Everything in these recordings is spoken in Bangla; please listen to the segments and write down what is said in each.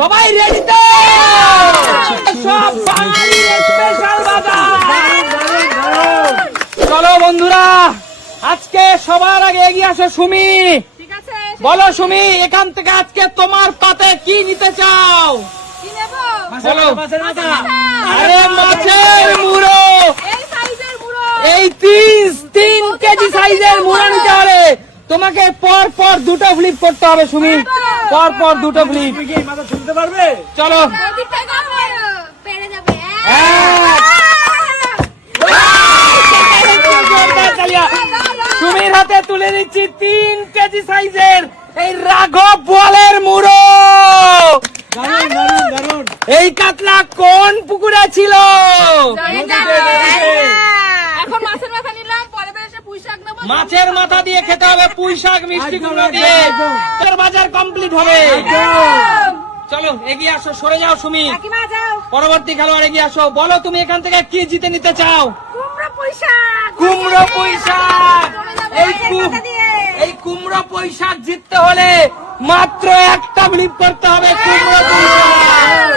সবাই রেডি তো? সব বাঙালির স্পেশাল বাজার। চলো বন্ধুরা, আজকে সবার আগে এগিয়ে আসো সুমি। বলো সুমি, এখান থেকে আজকে তোমার পাতে কি নিতে চাও? বলো। আরে মাছের মুড়ো, এই 3 কেজি সাইজের মুড়ো নিতে হবে। তোমাকে পর পর দুটো ফ্লিপ করতে হবে সুমি, পর পর দুটো ফ্লিপ। চলো সুমির হাতে তুলে নিচ্ছি 3 কেজি সাইজের এই রাঘব বোয়ালের মুড়ো। এই কাতলা কোন পুকুরে ছিল? মাছের মাথা দিয়ে খেতে হবে, পুঁই শাক মিষ্টি কুমড়ো দিয়ে তোর বাজার কমপ্লিট হবে। চলো এগিয়ে আসো, সরে যাও সুমি। পরবর্তী খেলোয়াড় এগিয়ে আসো। বলো তুমি এখান থেকে কি জিতে নিতে চাও? কুমড়ো পুঁই শাক। এই কুমড়ো পুঁই শাক জিততে হলে মাত্র একটা ফ্লিপ করতে হবে। কুমড়ো পুঁই শাক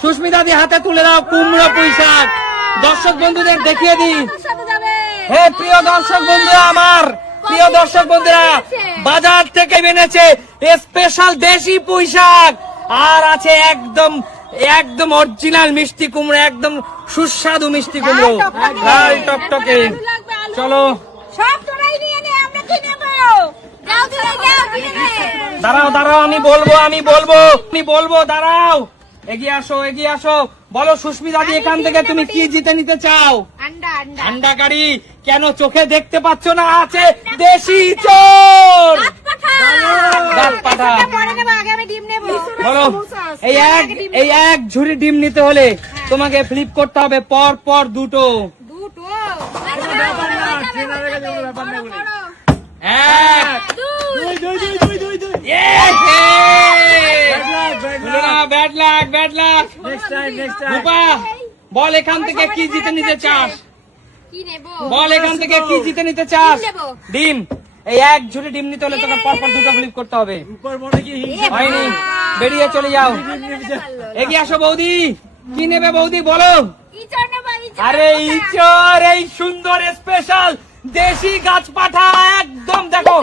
সুস্মিতা দি হাতে তুলে দাও কুমড়ো পুঁই শাক। দর্শক বন্ধুদের দেখিয়ে দিই। হে প্রিয় দর্শক বন্ধুরা, আমার প্রিয় দর্শক বন্ধুরা, বাজার থেকে এনেছে স্পেশাল দেশি পুঁই শাক, আর আছে একদম একদম অরিজিনাল মিষ্টি কুমড়ো, একদম সুস্বাদু মিষ্টি কুমড়ো, লাল টকটকে। চলো দাঁড়াও দাঁড়াও, আমি বলবো দাঁড়াও। এগিয়ে আসো এগিয়ে আসো। বলো সুস্মিতা দি, এখান থেকে তুমি কি জিতে নিতে চাও? আন্ডা কারি। কেন চোখে দেখতে পাচ্ছ না? আছে দেশি চোর, বলো এই এক ঝুড়ি ডিম নিতে হলে তোমাকে ফ্লিপ করতে হবে পর পর দুটো। বল এখান থেকে কি জিতে নিতে চাস? বল এখান থেকে কি জিতে নিতে চাস? ডিম। এই এক ঝুড়ি ডিম নিতে হলে তোকে পরপর দুটো ফ্লিপ করতে হবে। হয়নি, বেরিয়ে চলে যাও। এগিয়ে আসো বৌদি, কি নেবে বৌদি বলো? আরে ইচড়, এই সুন্দর স্পেশাল দেশি গাছ পাঠা, একদম দেখো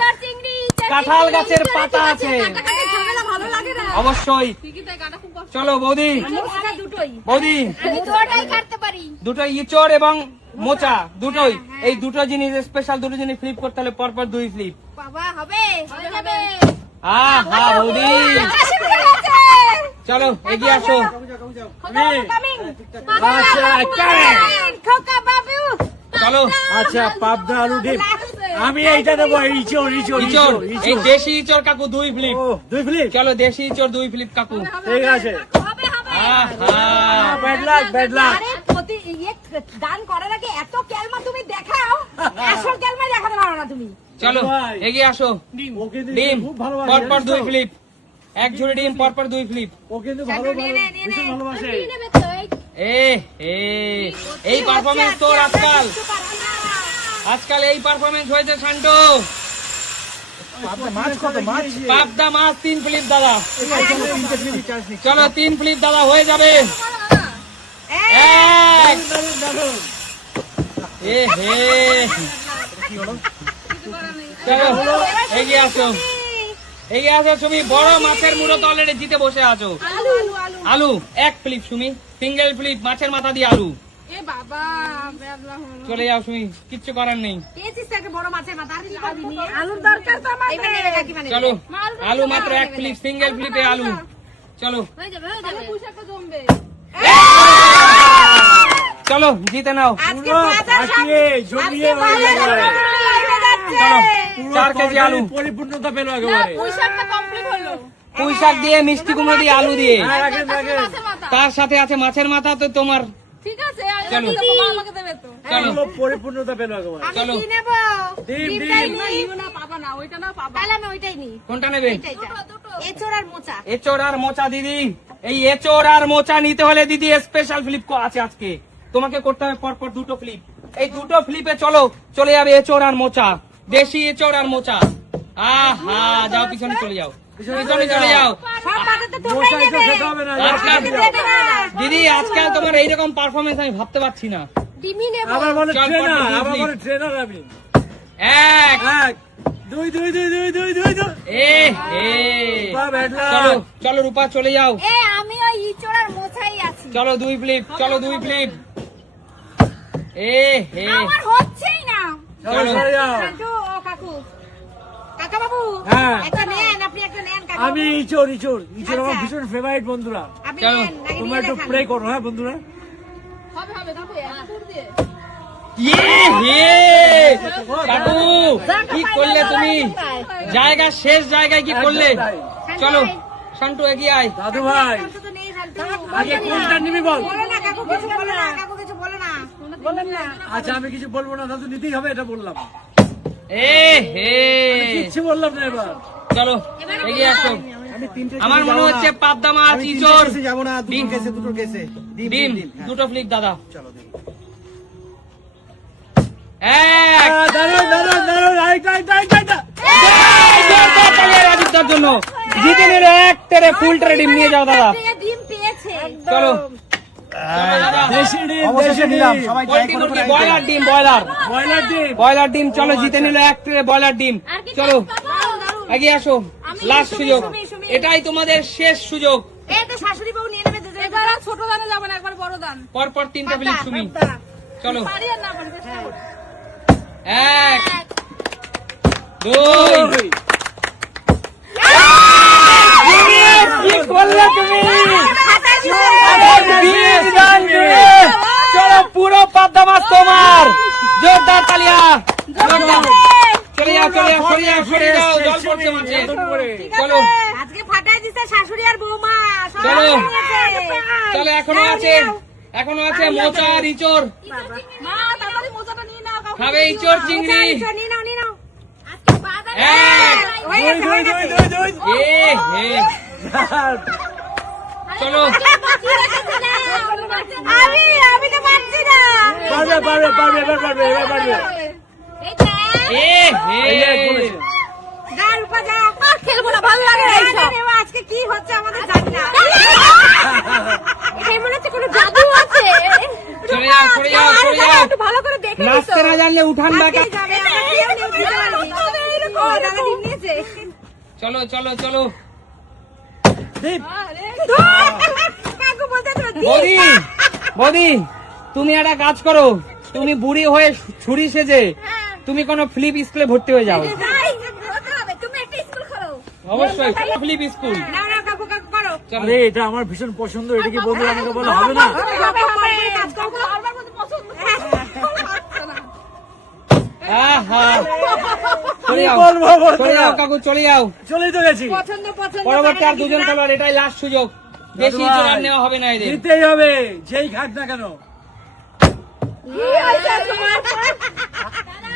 কাঁঠাল গাছের পাতা আছে অবশ্যই। চলো বৌদি, বৌদি দুটো ইচড় এবং মোচা দুটোই, এই দুটো জিনিস স্পেশাল, দুটো জিনিস ফ্লিপ করতে হলে পরপর 2 ফ্লিপ। বৌদি চলো এগিয়ে আসো। চলো আচ্ছা, পাবদা আলু ডিম। আমি এইটা দেবো, ইচড়, এই দেশি ইচড় কাকু 2 ফ্লিপ। 2 ফ্লিপ। চলো দেশি ইচড় 2 ফ্লিপ কাকু। ঠিক আছে। Bad luck. দান করার আগে এত ক্যালমা তুমি দেখাও, আসল ক্যালমা দেখাতে পারো না তুমি। চলো এগিয়ে আসো। ডিম পরপর 2 ফ্লিপ, এক ঝুড়ি ডিম পরপর 2 ফ্লিপ। ও কিন্তু ভীষণ ভালোবাসে। এই পারফরমেন্স তোর আজকাল এই পারফরমেন্স হয়েছে শান্টো। পাবদা মাছ 3 ফ্লিপ দাদা। চলো 3 ফ্লিপ দাদা হয়ে যাবে। চলো এগিয়ে আসো, এগিয়ে আসো সুমি। বড় মাছের মুড়ো তো অলরেডি জিতে বসে আছো। আলু 1 ফ্লিপ সুমি, সিঙ্গেল ফ্লিপ, মাছের মাথা দিয়ে আলু। চলে যাও সুমি, কিচ্ছু করার নেই। চলো আলু মাত্র 1 ফ্লিপ, সিঙ্গেল ফ্লিপে আলু। চলো চলো জিতে নাও। চলো 4 কেজি আলু, পরিপূর্ণতা পেল একেবারে। পুঁই শাক দিয়ে, মিষ্টি কুমড়ো দিয়ে, আলু দিয়ে, তার সাথে আছে মাছের মাথা। তো তোমার ঠিক আছে, চলো চলো পরিপূর্ণতা পেল একেবারে। চলো কোনটা নেবে? এচোড় আর মোচা দিদি। এই এচোড় আর মোচা নিতে হলে দিদি স্পেশাল ফ্লিপ আছে আজকে, তোমাকে করতে হবে পরপর 2 ফ্লিপ। এই 2 ফ্লিপে চলো চলে যাবে এচোড় আর মোচা, দেশি এচোড় আর মোচা। আহা যাও পিছনে চলে যাও, পিছনে চলে যাও। সব বাধা তো তোমরাই মশাই তো নেবে। খেতে হবে না, আজকাল দেবে না। দিদি আজকাল তোমার এইরকম পারফরমেন্স আমি ভাবতে পারছি না। ডিমি নেব। আবার বলে চল, ট্রেনার, পরে আবার বুঝলি। বলে ট্রেনার আমি। এক 1 2 2 2 2 2 2 এ হে বাহ, bad luck। চলো চলো রূপা চলে যাও, এ আমি ওই ইচড়ার মোছাই আছি। চলো 2 ফ্লিপ, চলো 2 ফ্লিপ। এ হে আমার হচ্ছেই না। চলো সরে যাও। কাকু, ও কাকু। কাকা বাবু, হ্যাঁ। একটা নেন, আপনি একটা নেন কাকা আমি বাবু। ইচোর আমার আচ্ছা। ভীষণ ফেভারিট বন্ধুরা। আপনি চলো, নেন, নাকি তোমরা নিয়ে একটু দেখান। প্রে করো, হ্যাঁ বন্ধুরা। হবে হবে কাকু, এত দূর দিয়ে। ইয়ে হে কাকু কি করলে তুমি, জায়গা শেষ জায়গায় কি করলে। চলো সন্টু এগিয়ে আয়। দাদু ভাই অন্তত নেই জানতো। আগে কোনটা নিবি বল। বলো না কাকু, কিছু বলো না, কাকু কিছু বলো না। বলেন না। আচ্ছা আমি কিছু বলবো না, দাদু নিতেই হবে এটা বললাম। এ হে কিচ্ছু বললাম না এবার। চলো এগিয়ে আসো। আমি তিনটে আমার মনে হচ্ছে পাবদা মাছ, ইচড়, যাবো না, ডিম। দুটো কেসে ডিম দুটো ফ্লিপ দাদা। চলো দেখি। এক দাঁড়াও দাঁড়াও দাঁড়াও, আরেকটা আরেকটা আরেকটা। জোরদার তালি রাজীবদার জন্য। জিতে নিল এক তেরে ফুল ট্রে ডিম নিয়ে যাও দাদা। পেয়ে ডিম পেয়েছে। চলো চলো দাদা। দেশি ডিম, অবশেষে দেশি নিলাম, ডিম। সবাই try পোল্ট্রি করো, মুরগি, try করো। ব্রয়লার ডিম, ব্রয়লার ব্রয়লার ডিম। ব্রয়লার ডিম। চলো জিতে নিল এক ট্রে ব্রয়লার ডিম। আর কি চলো দারুণ, দারুণ। এগিয়ে আসো, আমি লাস্ট সুমি, সুযোগ, সুমি। এটাই তোমাদের শেষ সুযোগ। এই তো শাশুড়ি বউ নিয়ে নেবে দুজন। এবার আর ছোট দানে যাবে না, একবার বড় দান। পরপর তিনটা ফ্লিপ সুমি। পাতা। চলো পারি আর না পারি, চেষ্টা করো। এক দুই ওই, কি করলে তুমি। হাতায় দিও। বীর দান করে। চলো পুরো পাবদা মাছ তোমার। জোরদার তালিয়া, জোরদার। চলে যাও চলে যাও সরে যাও সরে যাও, জল পড়ছে মাছে। নতুন করে। চলো আজকে ফাটাই দিছে শাশুড়ি আর বৌমা। সবাই চলো। নিয়েছে। চলো এখনো আছে, এখনো আছে মোচা আর ইচড়। মা তাড়াতাড়ি মোজাটা নিয়ে নাও, কাউকে খাবে দিও না। ইচড় চিংড়ি। ইচড় নিয়ে নাও, নিয়ে নাও। আজকে বাজারে এক হয়ে গেছে, হয়ে গেছে। দুই। এ হে চলো আমি তো পারছি না। পারবে পারবে পারবে এবার পারবে এবার পারবে। এইটা এ হে এই এক বলেছে। যা রূপা যা। আর খেলবো না, ভালো লাগে না এইসব। আজকে কি হচ্ছে আমাদের জানি না। এটা মনে হচ্ছে কোনো জাদু আছে। চলে যাও চলে যাও চলে যাও। একটু ভালো করে দেখে নিছো। নাচতে না জানলে উঠান বাঁকা। আজকেই যাবে, আমরা কেউ নেই, বুঝতে পারবি। ও, দাদা ডিম নিয়েছে। চলো চলো চলো। দীপ, কাকু বলতেছে, বৌদি বৌদি তুমি একটা কাজ করো, তুমি বুড়ি হয়ে ছুরি সেজে তুমি কোন ফ্লিপ স্কুলে ভর্তি হয়ে যাও। যাই, হতে হবে। তুমি একটা স্কুল খোলো। অবশ্যই ফ্লিপ স্কুল। নাও, নাও, কাকু, কাকু, করো। চলো আরে এটা আমার ভীষণ পছন্দ, এটা কি বন্ধু আমাকে বলে হবে না? হবে, হবে, হবে। কাজ করবো। বারবার বলতে পছন্দ। আহা চলে কি যাও বলবো বন্ধুরা? চলে যাও কাকু চলে যাও। চলেই তো গেছি। পছন্দ, পছন্দ। পরবর্তী আর দুজন খেলোয়াড়, এটাই লাস্ট সুযোগ। বেশি দাদু ভাই, জোর নেওয়া হবে না এদের। দিতেই হবে, যেই খাক না কেন। কি হয়েছে তোমার?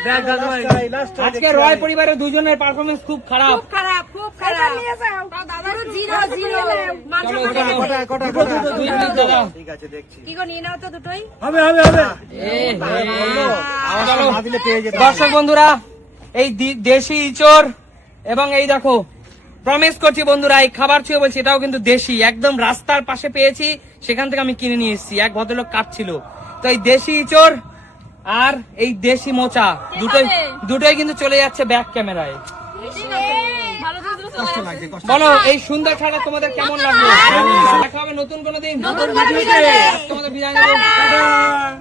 দেখ দাদু ভাই, আজকে রয় পরিবারের দুজনের পারফরমেন্স খুব খারাপ। খুব খারাপ, খুব খারাপ। পুরো জিরো, জিরো। মাংস চলো, কোথায়? চলো। কটা কটা দুটো, কটা দুটো, দুই মিনিট দাদা। ঠিক আছে দেখছি। কি গো, নিয়ে নাও তো দুটোই। হবে হবে হবে। এ হে। আওয়াজ চলো। না দিলে পেয়ে যেতে। দর্শক বন্ধুরা, এই দেশি ইচড় এবং এই দেখো, প্রমিস করছি বন্ধুরা, এই খাবার ছুঁয়ে বলছি এটাও কিন্তু দেশি, একদম রাস্তার পাশে পেয়েছি, সেখান থেকে আমি কিনে নিয়ে এসেছি, এক ভদ্রলোক কাটছিল। তো এই দেশি ইচড় আর এই দেশি মোচা দুটোই কিন্তু চলে যাচ্ছে ব্যাক ক্যামেরায়। ভালো করে দুটো কষ্ট লাগছে কষ্ট। বলো এই সুন্দর খেলা তোমাদের কেমন লাগলো? দেখা হবে নতুন কোনো দিন, নতুন করে ভিডিও। তোমাদের বিদায় নেবো। টাটা।